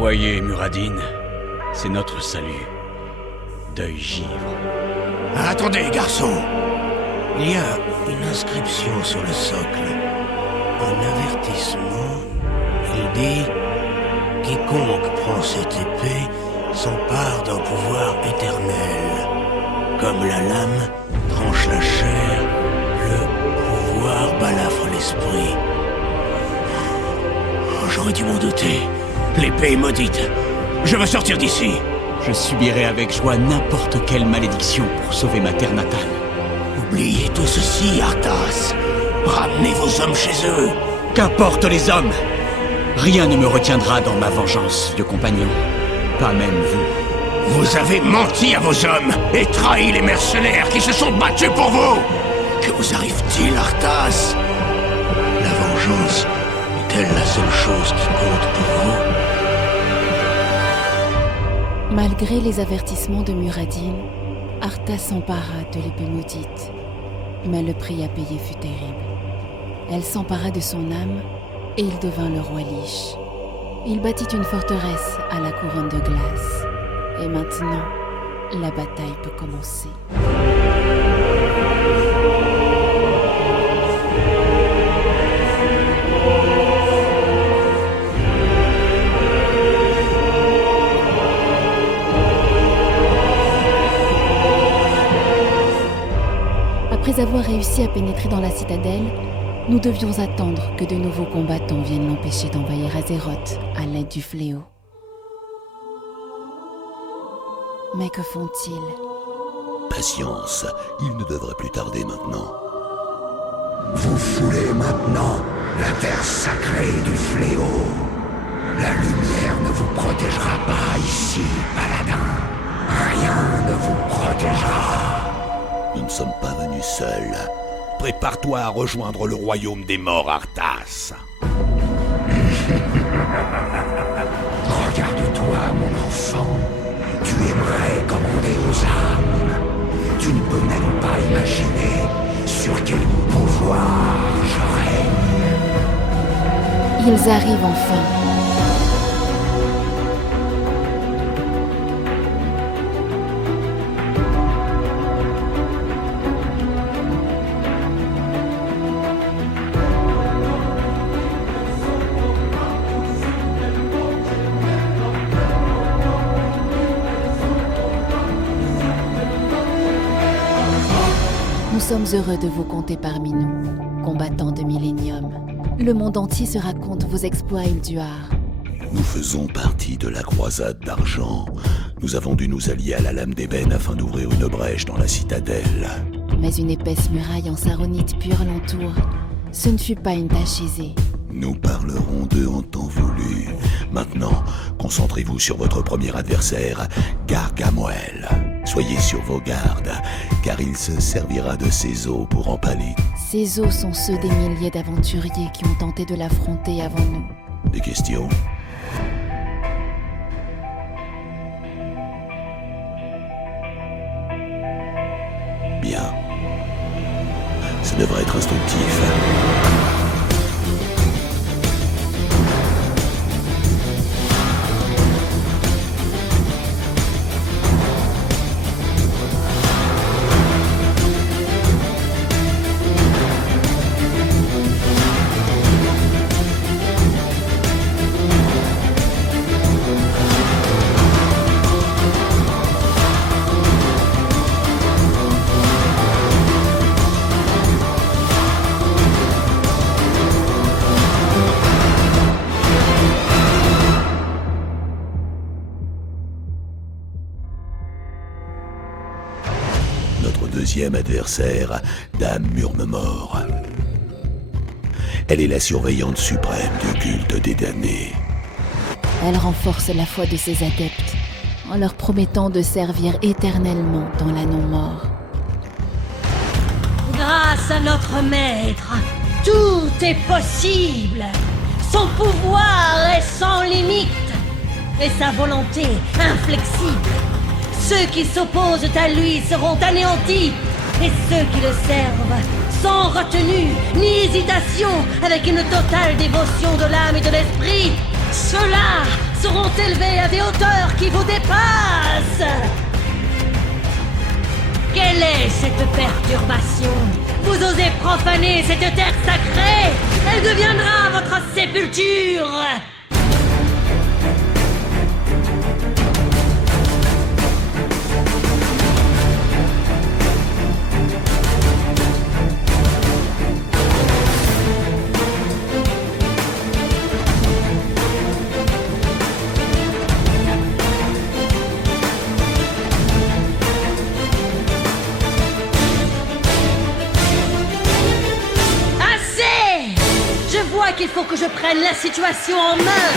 Voyez, Muradin, c'est notre salut. Deuil givre. Attendez, garçon. Il y a une inscription sur le socle. Un avertissement. Il dit... Quiconque prend cette épée s'empare d'un pouvoir éternel. Comme la lame tranche la chair, le pouvoir balafre l'esprit. Oh, j'aurais dû m'en douter. L'épée est maudite. Je veux sortir d'ici. Je subirai avec joie n'importe quelle malédiction pour sauver ma terre natale. Oubliez tout ceci, Arthas. Ramenez vos hommes chez eux. Qu'importe les hommes! Rien ne me retiendra dans ma vengeance, vieux compagnon. Pas même vous. Vous avez menti à vos hommes et trahi les mercenaires qui se sont battus pour vous. Que vous arrive-t-il, Arthas? La vengeance est-elle la seule chose qui compte pour vous? Malgré les avertissements de Muradin, Arthas s'empara de l'épée maudite. Mais le prix à payer fut terrible. Elle s'empara de son âme et il devint le roi Lich. Il bâtit une forteresse à la couronne de glace. Et maintenant, la bataille peut commencer. Après avoir réussi à pénétrer dans la citadelle, nous devions attendre que de nouveaux combattants viennent l'empêcher d'envahir Azeroth à l'aide du fléau. Mais que font-ils? Patience, il ne devrait plus tarder maintenant. Vous foulez maintenant la terre sacrée du fléau. La lumière ne vous protégera pas ici, paladin. Rien ne vous protégera. Nous ne sommes pas venus seuls. Prépare-toi à rejoindre le royaume des morts, Arthas. Regarde-toi, mon enfant. Tu aimerais commander aux âmes. Tu ne peux même pas imaginer sur quel pouvoir je règne. Ils arrivent enfin. Nous sommes heureux de vous compter parmi nous, combattants de Millennium. Le monde entier se raconte vos exploits Ilduar. Nous faisons partie de la croisade d'argent. Nous avons dû nous allier à la lame d'ébène afin d'ouvrir une brèche dans la citadelle. Mais une épaisse muraille en saronite pure l'entoure. Ce ne fut pas une tâche aisée. Nous parlerons d'eux en temps voulu. Maintenant, concentrez-vous sur votre premier adversaire, Gargamel. Soyez sur vos gardes, car il se servira de ses os pour empaler. Ces os sont ceux des milliers d'aventuriers qui ont tenté de l'affronter avant nous. Des questions ? Bien. Ça devrait être instructif. Notre deuxième adversaire, Dame Murmemort. Elle est la surveillante suprême du culte des damnés. Elle renforce la foi de ses adeptes, en leur promettant de servir éternellement dans la non-mort. Grâce à notre maître, tout est possible. Son pouvoir est sans limite et sa volonté inflexible. Ceux qui s'opposent à lui seront anéantis et ceux qui le servent sans retenue ni hésitation, avec une totale dévotion de l'âme et de l'esprit. Ceux-là seront élevés à des hauteurs qui vous dépassent. Quelle est cette perturbation? Vous osez profaner cette terre sacrée? Elle deviendra votre sépulture. Qu'il faut que je prenne la situation en main.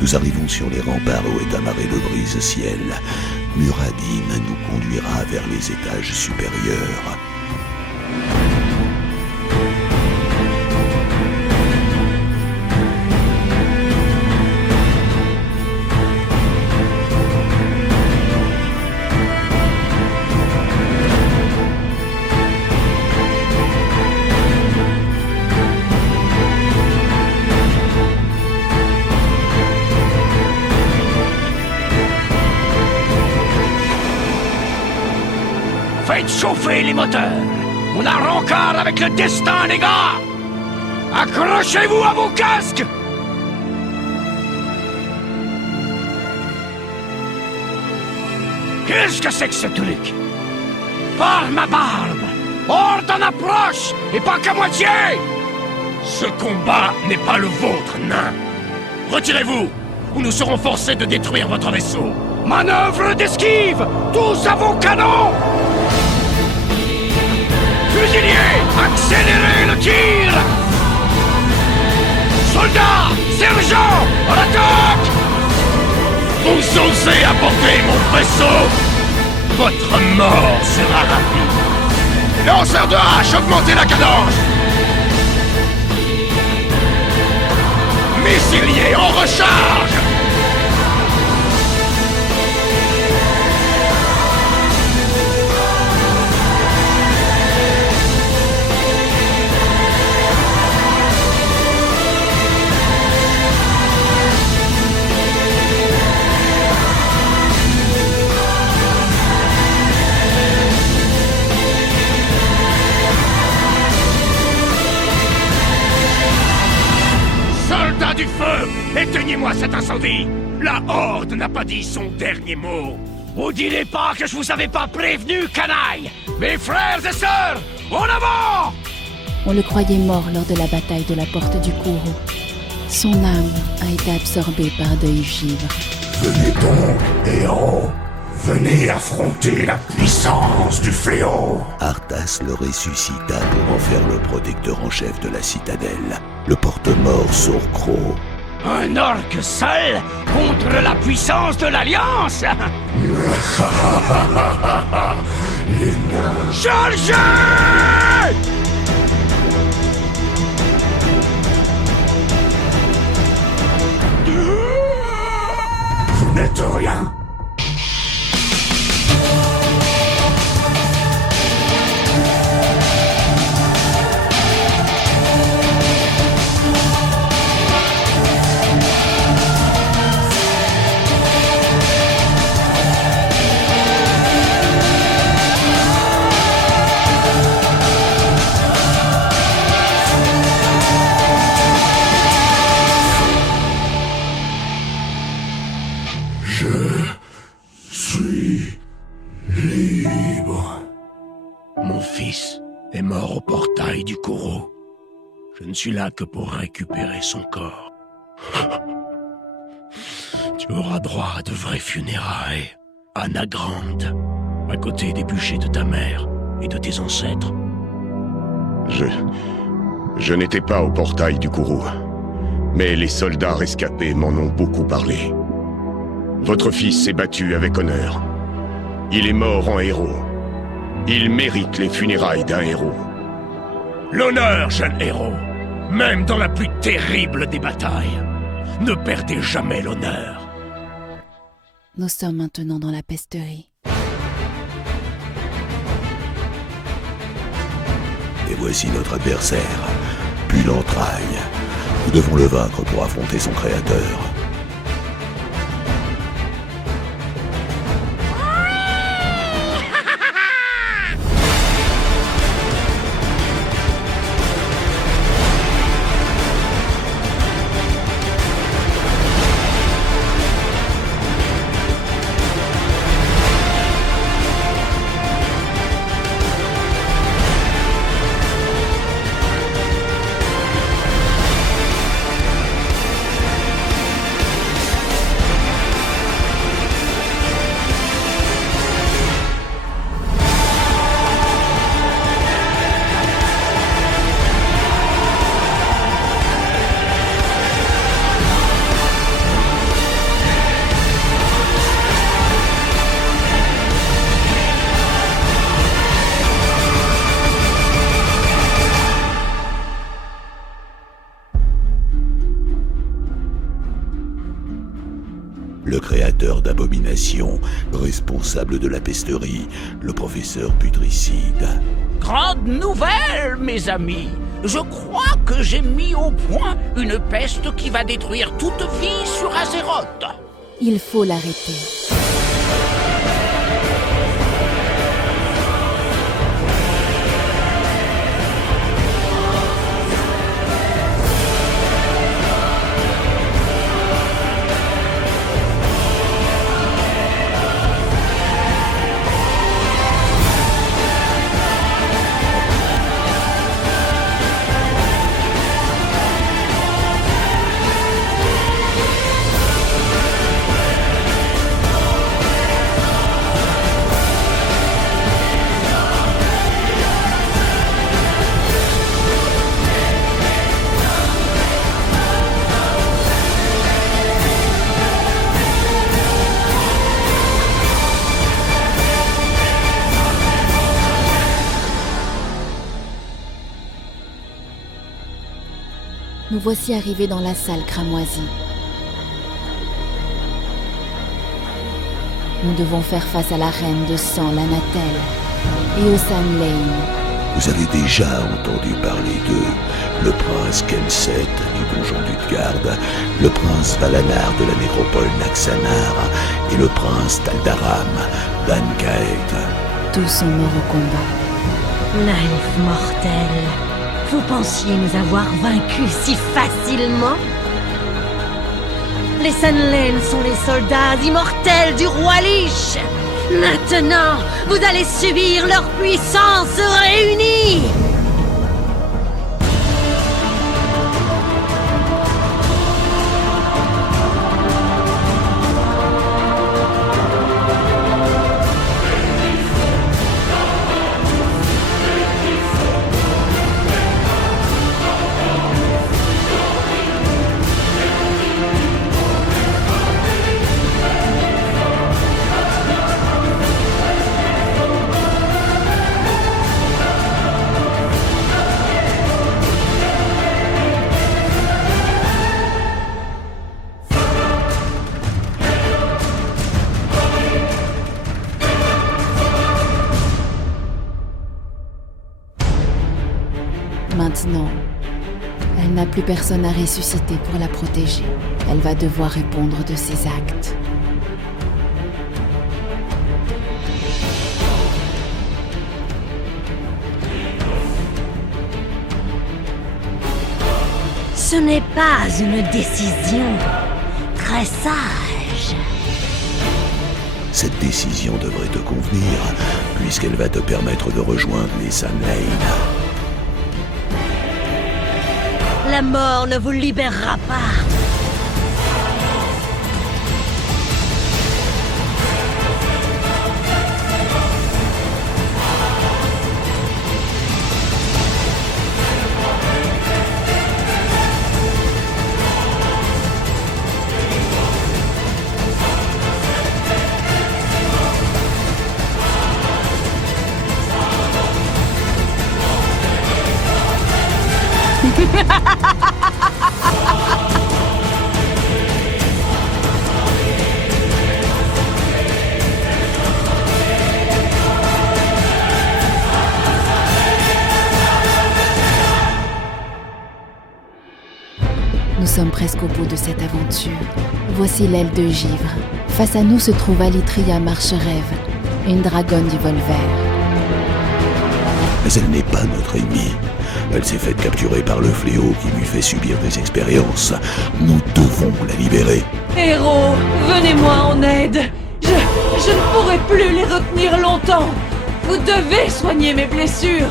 Nous arrivons sur les remparts où est amarré le brise-ciel. Muradin nous conduira vers les étages supérieurs. Faites chauffer les moteurs. On a rencard avec le destin, les gars. Accrochez-vous à vos casques. Qu'est-ce que c'est que ce truc? Par ma barbe, horde en approche, et pas qu'à moitié. Ce combat n'est pas le vôtre, nain. Retirez-vous, ou nous serons forcés de détruire votre vaisseau. Manœuvre d'esquive, tous à vos canons. Fusiliers, accélérez le tir! Soldats, sergents, à l'attaque! Vous osez aborder mon vaisseau? Votre mort sera rapide. Lanceur de hache, augmentez la cadence! Missiliers, en recharge! Du feu! Éteignez-moi cet incendie! La Horde n'a pas dit son dernier mot! Vous direz pas que je vous avais pas prévenu, canaille! Mes frères et sœurs, en avant! On le croyait mort lors de la bataille de la porte du Kourou. Son âme a été absorbée par Deuil Givre. Venez donc, héros! Venez affronter la puissance du fléau! Arthas le ressuscita pour en faire le protecteur en chef de la citadelle, le porte-mort Sorcro. Un orc seul contre la puissance de l'Alliance? Chargez! Vous n'êtes rien. Je est mort au portail du Kourou. Je ne suis là que pour récupérer son corps. Tu auras droit à de vraies funérailles, à Nagrand, à côté des bûchers de ta mère et de tes ancêtres. Je n'étais pas au portail du Kourou, mais les soldats rescapés m'en ont beaucoup parlé. Votre fils s'est battu avec honneur. Il est mort en héros. Il mérite les funérailles d'un héros. L'honneur, jeune héros, même dans la plus terrible des batailles. Ne perdez jamais l'honneur. Nous sommes maintenant dans la pesterie. Et voici notre adversaire, puis l'entraille. Nous devons le vaincre pour affronter son créateur. Le créateur d'Abomination, responsable de la pesterie, le professeur putricide. Grande nouvelle, mes amis! Je crois que j'ai mis au point une peste qui va détruire toute vie sur Azeroth. Il faut l'arrêter. Nous voici arrivés dans la salle cramoisie. Nous devons faire face à la reine de sang, Lanatel, et au San Lane. Vous avez déjà entendu parler d'eux. Le prince Kenset du donjon d'Utgard, le prince Valanar de la nécropole Naxanar et le prince Taldaram d'Ankaet. Tous sont morts au combat. Naïf mortel, vous pensiez nous avoir vaincus si facilement? Les Sunlane sont les soldats immortels du roi Lich. Maintenant, vous allez subir leur puissance réunie. Maintenant, elle n'a plus personne à ressusciter pour la protéger. Elle va devoir répondre de ses actes. Ce n'est pas une décision très sage. Cette décision devrait te convenir, puisqu'elle va te permettre de rejoindre les Sunlane. La mort ne vous libérera pas. Nous sommes presque au bout de cette aventure. Voici l'aile de givre. Face à nous se trouve Alitria Marche-Rêve, une dragonne du vol vert. Mais elle n'est pas notre ennemie. Elle s'est faite capturer par le fléau qui lui fait subir des expériences. Nous devons la libérer. Héros, venez-moi en aide. Je ne pourrai plus les retenir longtemps. Vous devez soigner mes blessures.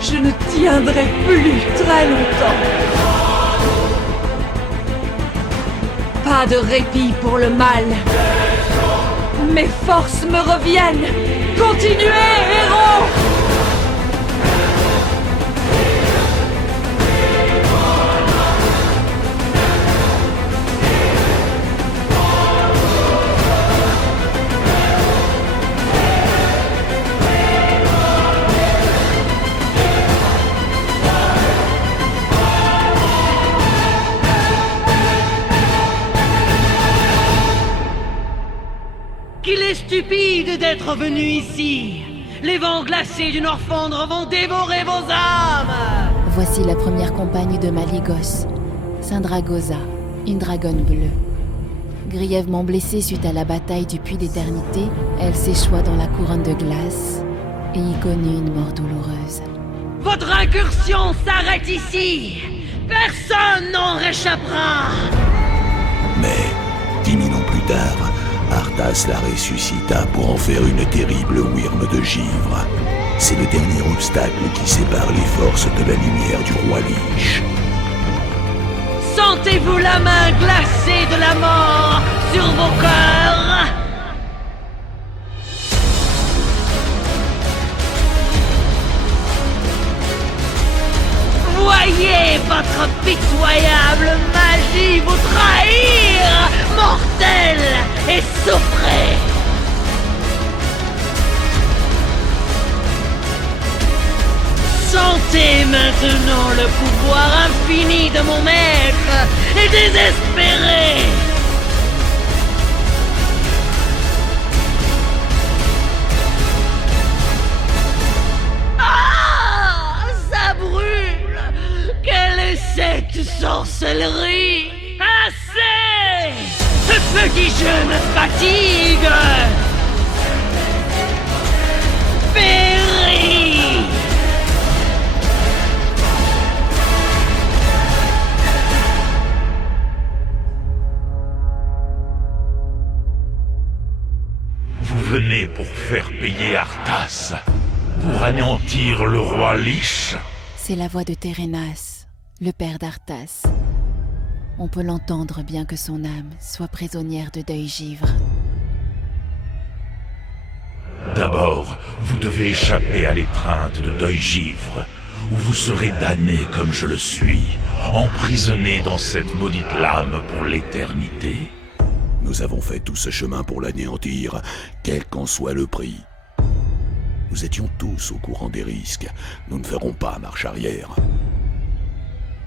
Je ne tiendrai plus très longtemps. Pas de répit pour le mal. Mes forces me reviennent. Continuez, héros! Qu'il est stupide d'être venu ici. Les vents glacés du Norfandre vont dévorer vos âmes. Voici la première compagne de Malygos, Syndragosa, une dragonne bleue. Grièvement blessée suite à la bataille du Puits d'Éternité, elle s'échoua dans la couronne de glace et y connut une mort douloureuse. Votre incursion s'arrête ici. Personne n'en réchappera. Mais, 10 000 ans plus tard, Arthas la ressuscita pour en faire une terrible wyrme de givre. C'est le dernier obstacle qui sépare les forces de la lumière du roi Lich. Sentez-vous la main glacée de la mort sur vos cœurs? Voyez votre pitoyable magie vous trahir, mortels, et souffrez! Sentez maintenant le pouvoir infini de mon maître et désespéré! Ah! Ça brûle! Quelle est cette sorcellerie? Assez! Ce petit jeu me fatigue! Péris! Vous venez pour faire payer Arthas, pour anéantir le roi Lich. C'est la voix de Térénas, le père d'Arthas. On peut l'entendre bien que son âme soit prisonnière de deuil givre. D'abord, vous devez échapper à l'étreinte de deuil givre, où vous serez damné comme je le suis, emprisonné dans cette maudite lame pour l'éternité. Nous avons fait tout ce chemin pour l'anéantir, quel qu'en soit le prix. Nous étions tous au courant des risques. Nous ne ferons pas marche arrière.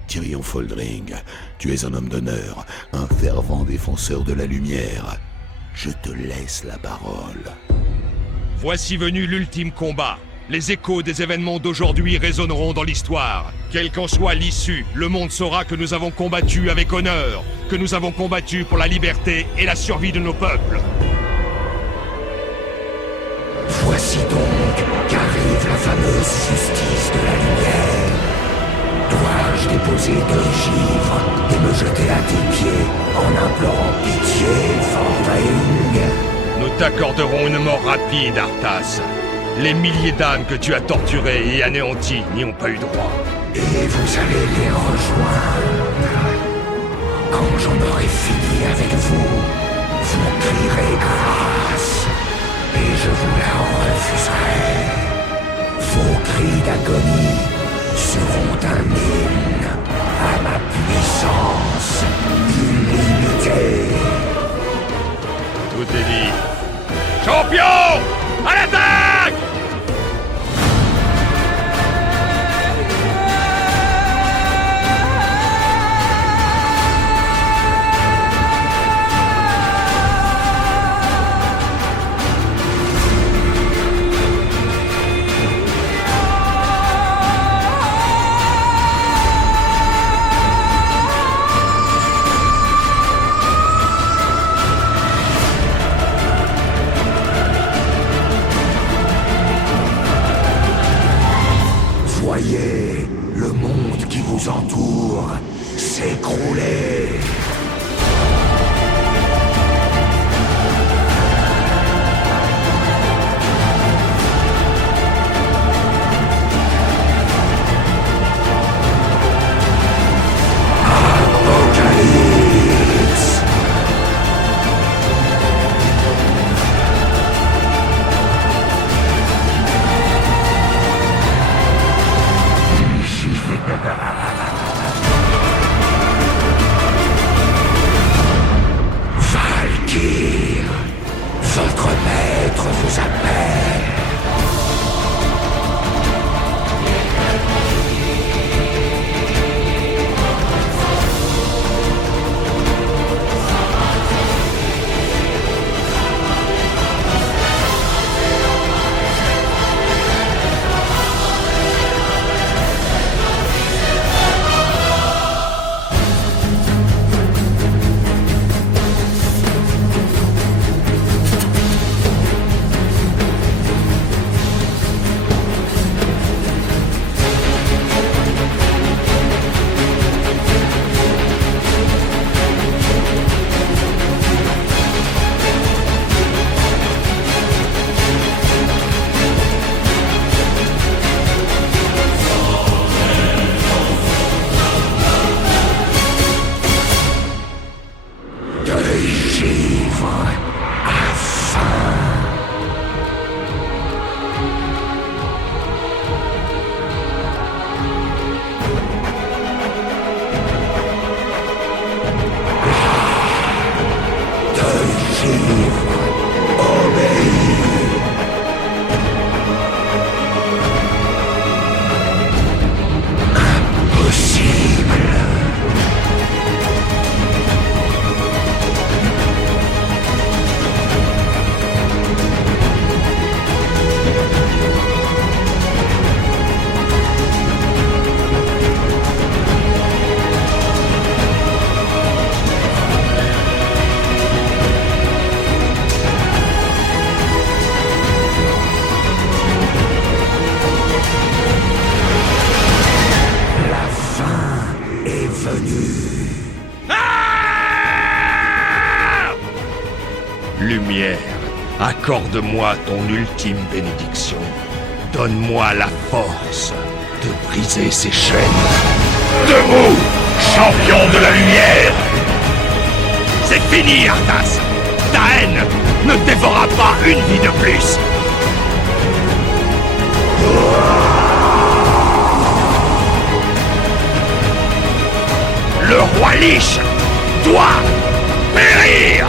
Tyrion Foldring, tu es un homme d'honneur, un fervent défenseur de la lumière. Je te laisse la parole. Voici venu l'ultime combat. Les échos des événements d'aujourd'hui résonneront dans l'histoire. Quelle qu'en soit l'issue, le monde saura que nous avons combattu avec honneur, que nous avons combattu pour la liberté et la survie de nos peuples. Voici donc qu'arrive la fameuse justice de la lumière. Dois-je déposer de givre me jeter à tes pieds en implorant pitié, Forvaing? Nous t'accorderons une mort rapide, Arthas. Les milliers d'âmes que tu as torturées et anéanties n'y ont pas eu droit. Et vous allez les rejoindre. Quand j'en aurai fini avec vous, vous crierez grâce, et je vous la refuserai. Vos cris d'agonie seront un hymne à ma puissance illimitée. Tout est dit. Champion! À l'attaque! Voyez le monde qui vous entoure s'écrouler. Apocalypse. Valkyr, votre maître vous appelle. Lumière, accorde-moi ton ultime bénédiction. Donne-moi la force de briser ces chaînes. Debout, champion de la lumière! C'est fini, Arthas! Ta haine ne dévorera pas une vie de plus! Le roi Lich doit périr!